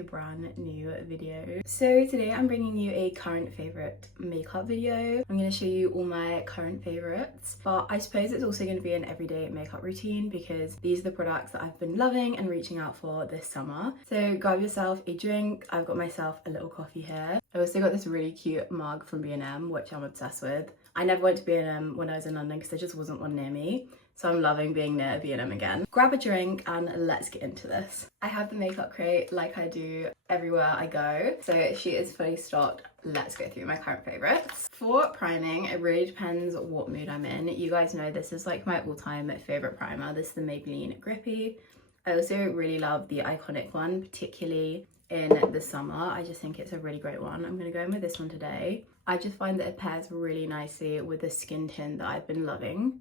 a brand new video. So today I'm bringing you a current favorite makeup video. I'm going to show you all my current favorites, but I suppose it's also going to be an everyday makeup routine because these are the products that I've been loving and reaching out for this summer. So grab yourself a drink. I've got myself a little coffee here. I also got this really cute mug from B&M, which I'm obsessed with. I never went to B&M when I was in London because there just wasn't one near me. So I'm loving being near B&M again. Grab a drink and let's get into this. I have the makeup crate like I do everywhere I go. So she is fully stocked. Let's go through my current favorites. For priming, it really depends what mood I'm in. You guys know this is like my all-time favorite primer. This is the Maybelling Grippy. I also really love the iconic one, particularly in the summer. I just think it's a really great one. I'm gonna go in with this one today. I just find that it pairs really nicely with the skin tint that I've been loving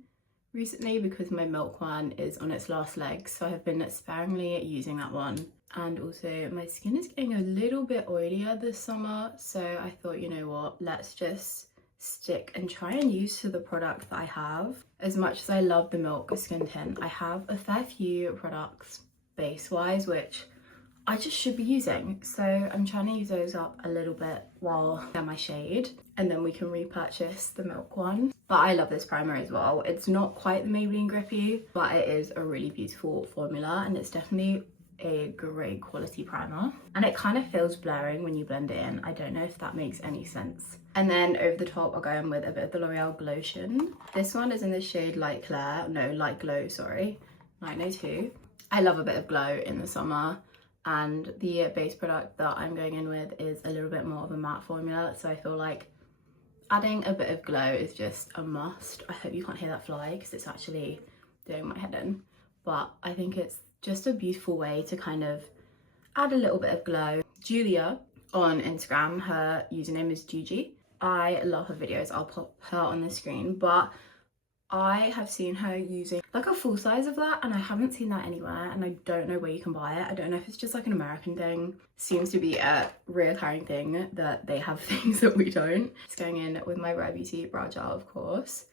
recently because my milk one is on its last legs, so I've been sparingly using that one. And also my skin is getting a little bit oilier this summer, so I thought, you know what, let's just stick and try and use to the product that I have. As much as I love the milk skin tint, I have a fair few products base wise which I just should be using, so I'm trying to use those up a little bit while they're my shade, and then we can repurchase the milk one. But I love this primer as well. It's not quite the Maybelline Grippy, but it is a really beautiful formula and it's definitely a great quality primer. And it kind of feels blurring when you blend it in. I don't know if that makes any sense. And then over the top, I'll go in with a bit of the L'Oreal Glotion. This one is in the shade Light Glow, sorry, 902. I love a bit of glow in the summer. And the base product that I'm going in with is a little bit more of a matte formula, so I feel like adding a bit of glow is just a must. I hope you can't hear that fly because it's actually doing my head in, but I think it's just a beautiful way to kind of add a little bit of glow. Julia on Instagram, her username is Juji. I love her videos. I'll pop her on the screen, but I have seen her using like a full size of that and I haven't seen that anywhere, and I don't know where you can buy it. I don't know if it's just like an American thing. Seems to be a reoccurring thing that they have things that we don't. Just going in with my Rare Beauty brow gel, of course,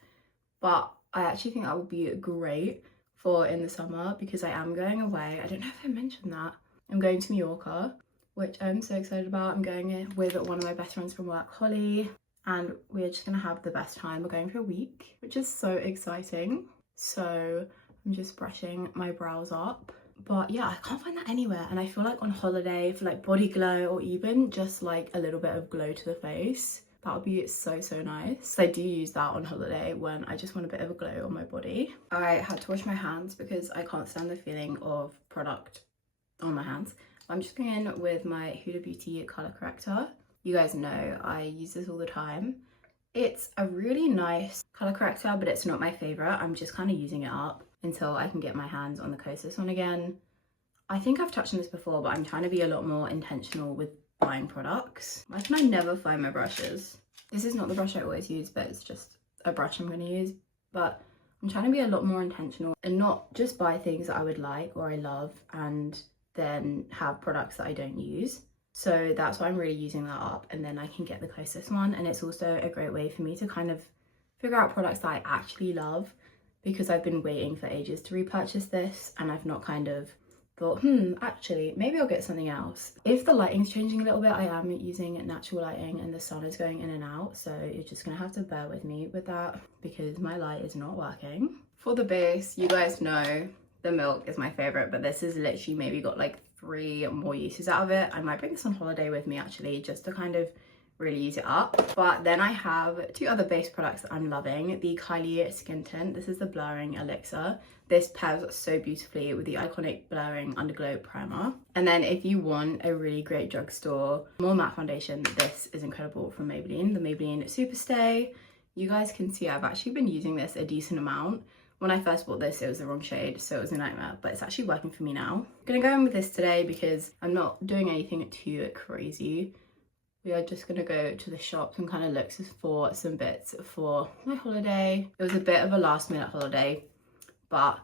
but I actually think that would be great for in the summer because I am going away. I don't know if I mentioned that. I'm going to Mallorca, which I'm so excited about. I'm going in with one of my best friends from work, Holly, and we're just gonna have the best time. We're going for a week, which is so exciting. So I'm just brushing my brows up. But yeah, I can't find that anywhere. And I feel like on holiday for like body glow or even just like a little bit of glow to the face, that would be so, so nice. So I do use that on holiday when I just want a bit of a glow on my body. I had to wash my hands because I can't stand the feeling of product on my hands. I'm just going in with my Huda Beauty color corrector. You guys know I use this all the time. It's a really nice color corrector, but it's not my favorite. I'm just kind of using it up until I can get my hands on the Kosas one again. I think I've touched on this before, but I'm trying to be a lot more intentional with buying products. Why can I never find my brushes? This is not the brush I always use, but it's just a brush I'm going to use. But I'm trying to be a lot more intentional and not just buy things that I would like or I love and then have products that I don't use. So that's why I'm really using that up, and then I can get the closest one. And it's also a great way for me to kind of figure out products that I actually love because I've been waiting for ages to repurchase this and I've not kind of thought, actually, maybe I'll get something else. If the lighting's changing a little bit, I am using natural lighting and the sun is going in and out. So you're just gonna have to bear with me with that because my light is not working. For the base, you guys know the milk is my favorite, but this is literally maybe got like 3 more uses out of it. I might bring this on holiday with me actually, just to kind of really use it up. But then I have 2 other base products that I'm loving. The Kylie skin tint. This is the blurring elixir. This pairs so beautifully with the iconic blurring underglow primer. And then if you want a really great drugstore more matte foundation, this is incredible from Maybelline, the Maybelline Superstay. You guys can see I've actually been using this a decent amount. When I first bought this, it was the wrong shade, so it was a nightmare, but it's actually working for me now. I'm gonna go in with this today because I'm not doing anything too crazy. We are just gonna go to the shops and kind of look for some bits for my holiday. It was a bit of a last minute holiday, but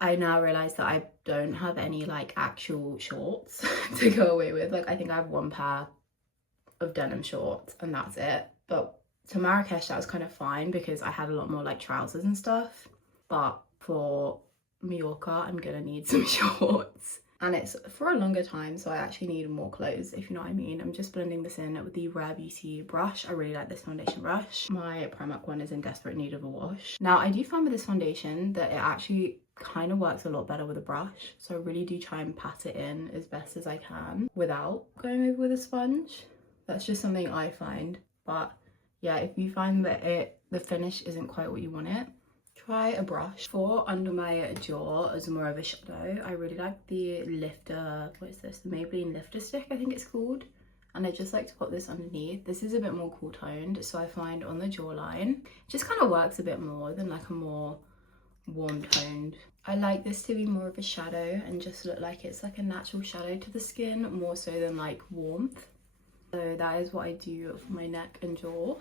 I now realize that I don't have any like actual shorts to go away with. Like I think I have 1 pair of denim shorts and that's it. But to Marrakesh, that was kind of fine because I had a lot more like trousers and stuff. But for Mallorca, I'm gonna need some shorts. and it's for a longer time, so I actually need more clothes, if you know what I mean. I'm just blending this in with the Rare Beauty brush. I really like this foundation brush. My Primark one is in desperate need of a wash. Now I do find with this foundation that it actually kind of works a lot better with a brush, so I really do try and pat it in as best as I can without going over with a sponge. That's just something I find. But yeah, if you find that the finish isn't quite what you want it, try a brush. For under my jaw as more of a shadow, I really like the lifter, what is this, the Maybelline lifter stick I think it's called, and I just like to put this underneath. This is a bit more cool toned, so I find on the jawline it just kind of works a bit more than like a more warm toned. I like this to be more of a shadow and just look like it's like a natural shadow to the skin, more so than like warmth. So that is what I do for my neck and jaw.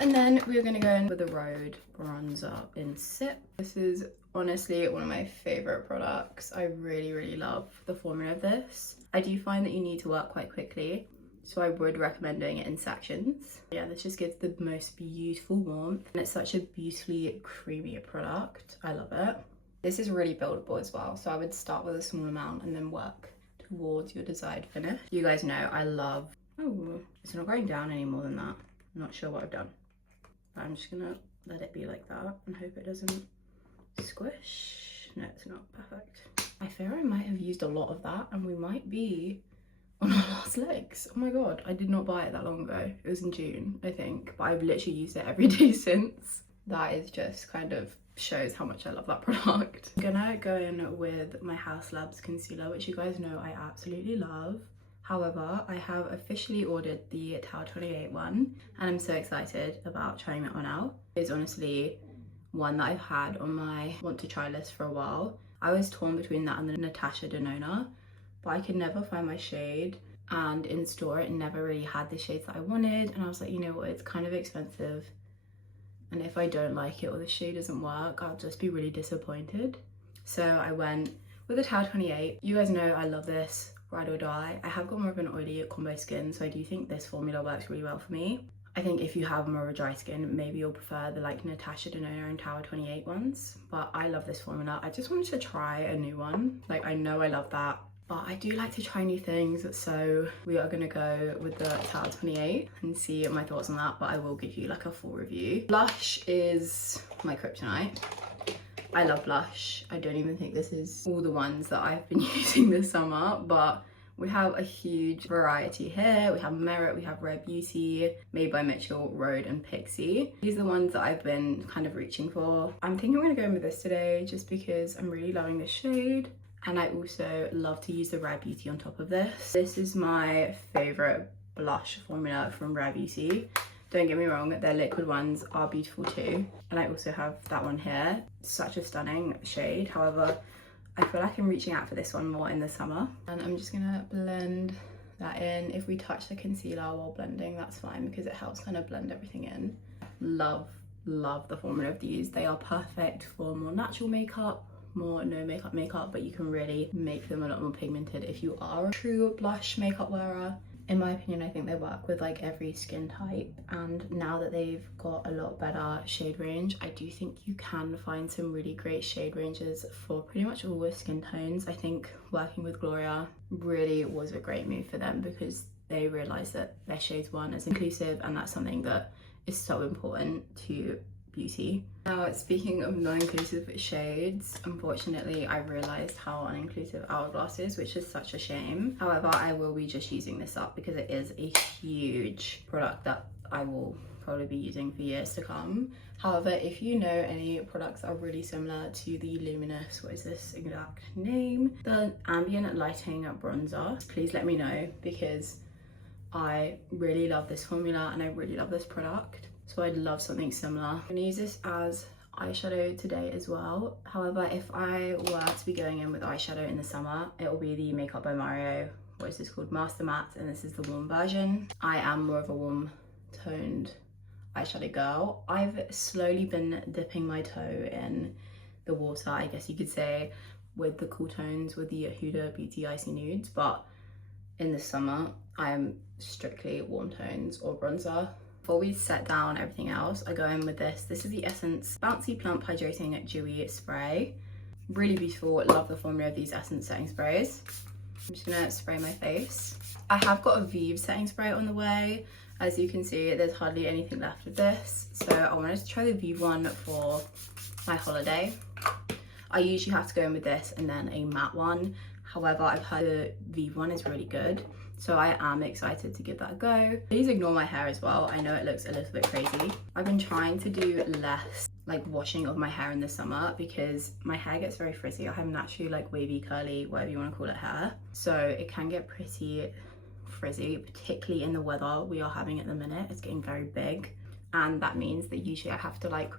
And then we're going to go in with the Rhode bronzer in Sip. This is honestly one of my favorite products. I really love the formula of this. I do find that you need to work quite quickly, so I would recommend doing it in sections. Yeah, this just gives the most beautiful warmth, and it's such a beautifully creamy product. I love it. This is really buildable as well, so I would start with a small amount and then work towards your desired finish. You guys know I love, oh, it's not going down any more than that. I'm not sure what I've done. I'm just gonna let it be like that and hope it doesn't squish. No, it's not perfect. I fear I might have used a lot of that and we might be on our last legs. Oh my god, I did not buy it that long ago. It was in June, I think, but I've literally used it every day since. That is just kind of shows how much I love that product. I'm gonna go in with my Haus concealer, which you guys know I absolutely love. However, I have officially ordered the Tower 28 one and I'm so excited about trying that one out. It's honestly one that I've had on my want to try list for a while. I was torn between that and the Natasha Denona, but I could never find my shade, and in store it never really had the shades that I wanted, and I was like, you know what, it's kind of expensive, and if I don't like it or the shade doesn't work, I'll just be really disappointed. So I went with the Tower 28. You guys know I love this. Ride or die. I have got more of an oily combo skin, so I do think this formula works really well for me. I think if you have more of a dry skin, maybe you'll prefer the like Natasha Denona and Tower 28 ones, but I love this formula. I just wanted to try a new one. Like, I know I love that, but I do like to try new things, so we are gonna go with the Tower 28 and see my thoughts on that, but I will give you like a full review. Blush is my kryptonite. I love blush. I don't even think this is all the ones that I've been using this summer, but we have a huge variety here. We have Merit, we have Rare Beauty, Made by Mitchell, Rhode and Pixie. These are the ones that I've been kind of reaching for. I'm thinking I'm gonna go in with this today just because I'm really loving this shade. And I also love to use the Rare Beauty on top of this. This is my favorite blush formula from Rare Beauty. Don't get me wrong, their liquid ones are beautiful too. And I also have that one here. Such a stunning shade. However, I feel like I'm reaching out for this one more in the summer. And I'm just gonna blend that in. If we touch the concealer while blending, that's fine because it helps kind of blend everything in. Love the formula of these. They are perfect for more natural makeup, more no makeup, but you can really make them a lot more pigmented if you are a true blush makeup wearer. In my opinion, I think they work with like every skin type, and now that they've got a lot better shade range, I do think you can find some really great shade ranges for pretty much all the skin tones. I think working with Gloria really was a great move for them because they realized that their shades weren't as inclusive, and that's something that is so important to beauty. Now, speaking of non-inclusive shades, unfortunately I realized how uninclusive Hourglass is, which is such a shame. However, I will be just using this up because it is a huge product that I will probably be using for years to come. However, if you know any products that are really similar to the Luminous, what is this exact name? The Ambient Lighting Bronzer, please let me know because I really love this formula and I really love this product. So I'd love something similar. I'm gonna use this as eyeshadow today as well. However, if I were to be going in with eyeshadow in the summer, it will be the Makeup by Mario, what is this called, Master Matte, and this is the warm version. I am more of a warm toned eyeshadow girl. I've slowly been dipping my toe in the water, I guess you could say, with the cool tones with the Huda Beauty Icy Nudes, but in the summer I am strictly warm tones or bronzer. Before we set down everything else, I go in with this. This is the Essence Bouncy Plump Hydrating Dewy Spray. Really beautiful. Love the formula of these Essence setting sprays. I'm just gonna spray my face. I have got a Vive setting spray on the way. As you can see, there's hardly anything left of this. So I wanted to try the Vive one for my holiday. I usually have to go in with this and then a matte one. However, I've heard the Vive one is really good. So I am excited to give that a go. Please ignore my hair as well. I know it looks a little bit crazy. I've been trying to do less like washing of my hair in the summer because my hair gets very frizzy. I have naturally like wavy, curly, whatever you want to call it, hair. So it can get pretty frizzy, particularly in the weather we are having at the minute. It's getting very big. And that means that usually I have to like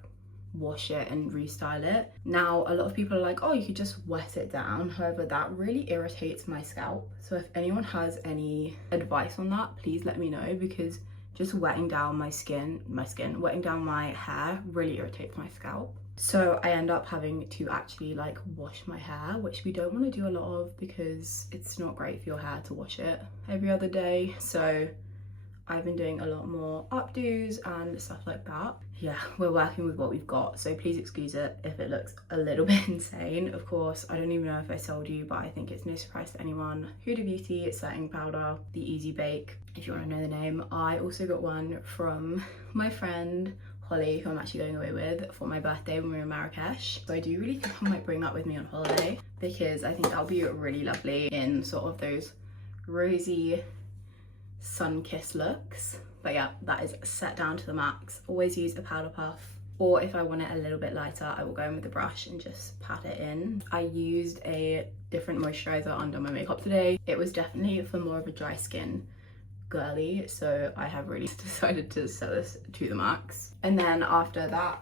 wash it and restyle it. Now a lot of people are like, oh, you could just wet it down. However, that really irritates my scalp. So if anyone has any advice on that, please let me know, because just wetting down wetting down my hair really irritates my scalp. So I end up having to actually like wash my hair, which we don't want to do a lot of because it's not great for your hair to wash it every other day. So I've been doing a lot more updos and stuff like that. Yeah, we're working with what we've got, so please excuse it if it looks a little bit insane. Of course, I don't even know if I sold you, but I think it's no surprise to anyone. Huda Beauty setting powder, the Easy Bake, if you want to know the name. I also got one from my friend Holly, who I'm actually going away with for my birthday when we were in Marrakesh. So I do really think I might bring that with me on holiday because I think that'll be really lovely in sort of those rosy sun-kissed looks. But yeah, that is set down to the max. Always use a powder puff, or if I want it a little bit lighter, I will go in with the brush and just pat it in. I used a different moisturizer under my makeup today. It was definitely for more of a dry skin girly, so I have really decided to set this to the max. And then after that,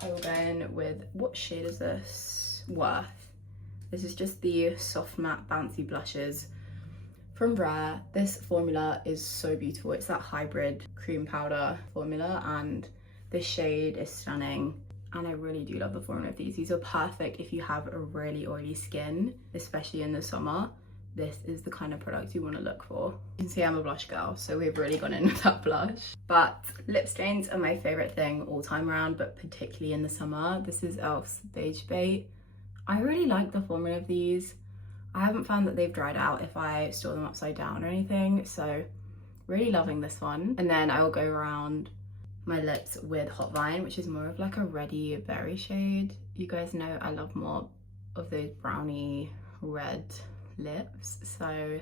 I will go in with, what shade is this? Worth. This is just the soft matte bouncy blushes from Rhode. This formula is so beautiful. It's that hybrid cream powder formula, and this shade is stunning. And I really do love the formula of these. These are perfect if you have a really oily skin, especially in the summer. This is the kind of product you want to look for. You can see I'm a blush girl, so we've really gone in with that blush. But lip stains are my favorite thing all time around, but particularly in the summer. This is Elf's Beige Bait. I really like the formula of these. I haven't found that they've dried out if I store them upside down or anything, so really loving this one. And then I will go around my lips with Hot Vine, which is more of like a reddy berry shade. You guys know I love more of those browny red lips, so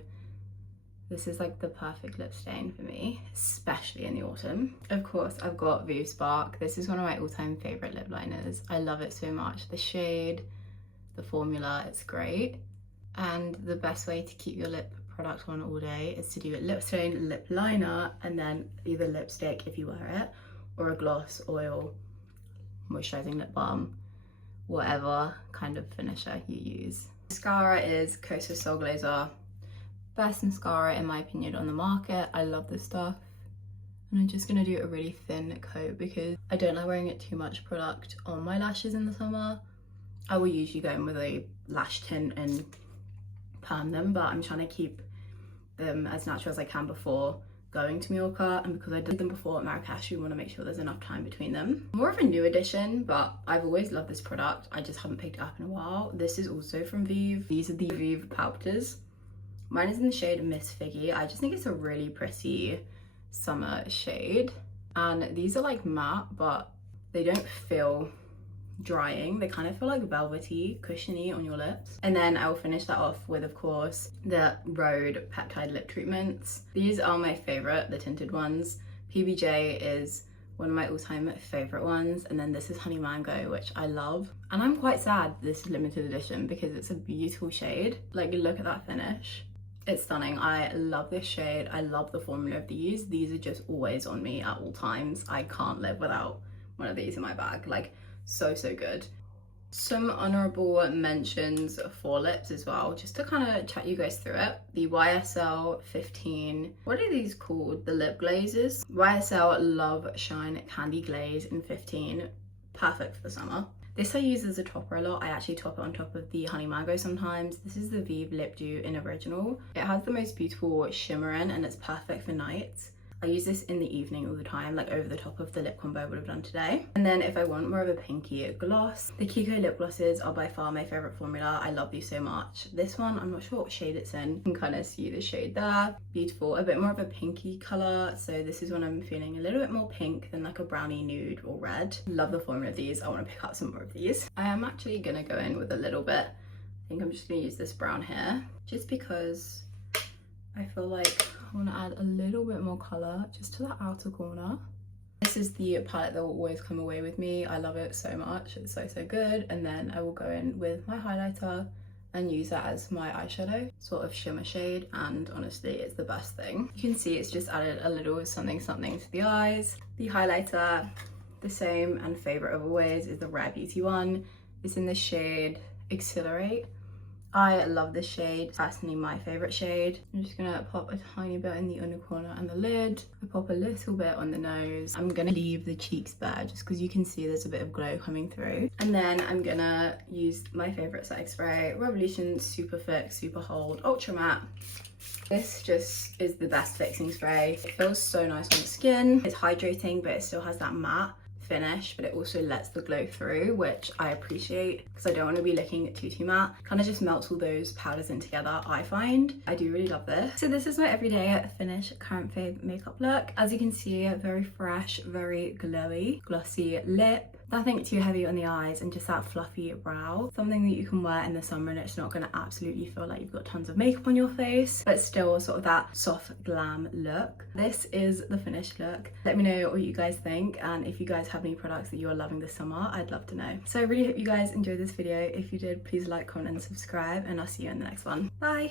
this is like the perfect lip stain for me, especially in the autumn. Of course, I've got Vive Spark. This is one of my all-time favorite lip liners. I love it so much. The shade, the formula, it's great. And the best way to keep your lip product on all day is to do a lip stain, lip liner, and then either lipstick if you wear it, or a gloss, oil, moisturizing lip balm, whatever kind of finisher you use. Mascara is Coastal Soul Glazer. Best mascara in my opinion on the market. I love this stuff. And I'm just gonna do a really thin coat because I don't like wearing it too much product on my lashes in the summer. I will usually go in with a lash tint and perm them, but I'm trying to keep them as natural as I can before going to Mallorca, and because I did them before at Marrakesh, we want to make sure there's enough time between them. More of a new addition, but I've always loved this product. I just haven't picked it up in a while. This is also from Vive. These are the Vive Palpiters. Mine is in the shade Miss Figgy. I just think it's a really pretty summer shade, and these are like matte, but they don't feel drying. They kind of feel like velvety, cushiony on your lips. And then I will finish that off with, of course, the Rhode peptide lip treatments. These are my favorite, the tinted ones. PBJ is one of my all-time favorite ones, and then this is Honey Mango, which I love. And I'm quite sad this is limited edition because it's a beautiful shade. Like, look at that finish. It's stunning. I love this shade. I love the formula of these. These are just always on me at all times. I can't live without one of these in my bag. Like, so good. Some honorable mentions for lips as well, just to kind of chat you guys through it. The YSL 15, what are these called? The lip glazes. YSL Love Shine Candy Glaze in 15, perfect for the summer. This I use as a topper a lot. I actually top it on top of the Honey Mango sometimes. This is the Vive Lip Dew in Original. It has the most beautiful shimmer in, and it's perfect for nights. I use this in the evening all the time, like over the top of the lip combo I would have done today. And then if I want more of a pinky gloss, the Kiko lip glosses are by far my favorite formula. I love these so much. This one, I'm not sure what shade it's in. You can kind of see the shade there. Beautiful, a bit more of a pinky color. So this is when I'm feeling a little bit more pink than like a brownie nude or red. Love the formula of these. I want to pick up some more of these. I am actually gonna go in with a little bit. I think I'm just gonna use this brown here, just because I feel like I want to add a little bit more colour just to the outer corner. This is the palette that will always come away with me. I love it so much. It's so, so good. And then I will go in with my highlighter and use that as my eyeshadow, sort of shimmer shade. And honestly, it's the best thing. You can see it's just added a little something something to the eyes. The highlighter, the same and favourite of always, is the Rare Beauty one. It's in the shade Accelerate. I love this shade, personally my favourite shade. I'm just gonna pop a tiny bit in the under corner and the lid. I pop a little bit on the nose. I'm gonna leave the cheeks bare just because you can see there's a bit of glow coming through. And then I'm gonna use my favourite setting spray, Revolution Super Fix, Super Hold, Ultra Matte. This just is the best fixing spray. It feels so nice on the skin. It's hydrating, but it still has that matte finish, but it also lets the glow through, which I appreciate because I don't want to be looking too matte. Kind of just melts all those powders in together, I find. I do really love this. So this is my everyday finish current fave makeup look. As you can see, very fresh, very glowy, glossy lip. Nothing too heavy on the eyes and just that fluffy brow. Something that you can wear in the summer and it's not going to absolutely feel like you've got tons of makeup on your face, but still sort of that soft glam look. This is the finished look. Let me know what you guys think, and if you guys have any products that you are loving this summer, I'd love to know. So I really hope you guys enjoyed this video. If you did, please like, comment and subscribe, and I'll see you in the next one. Bye!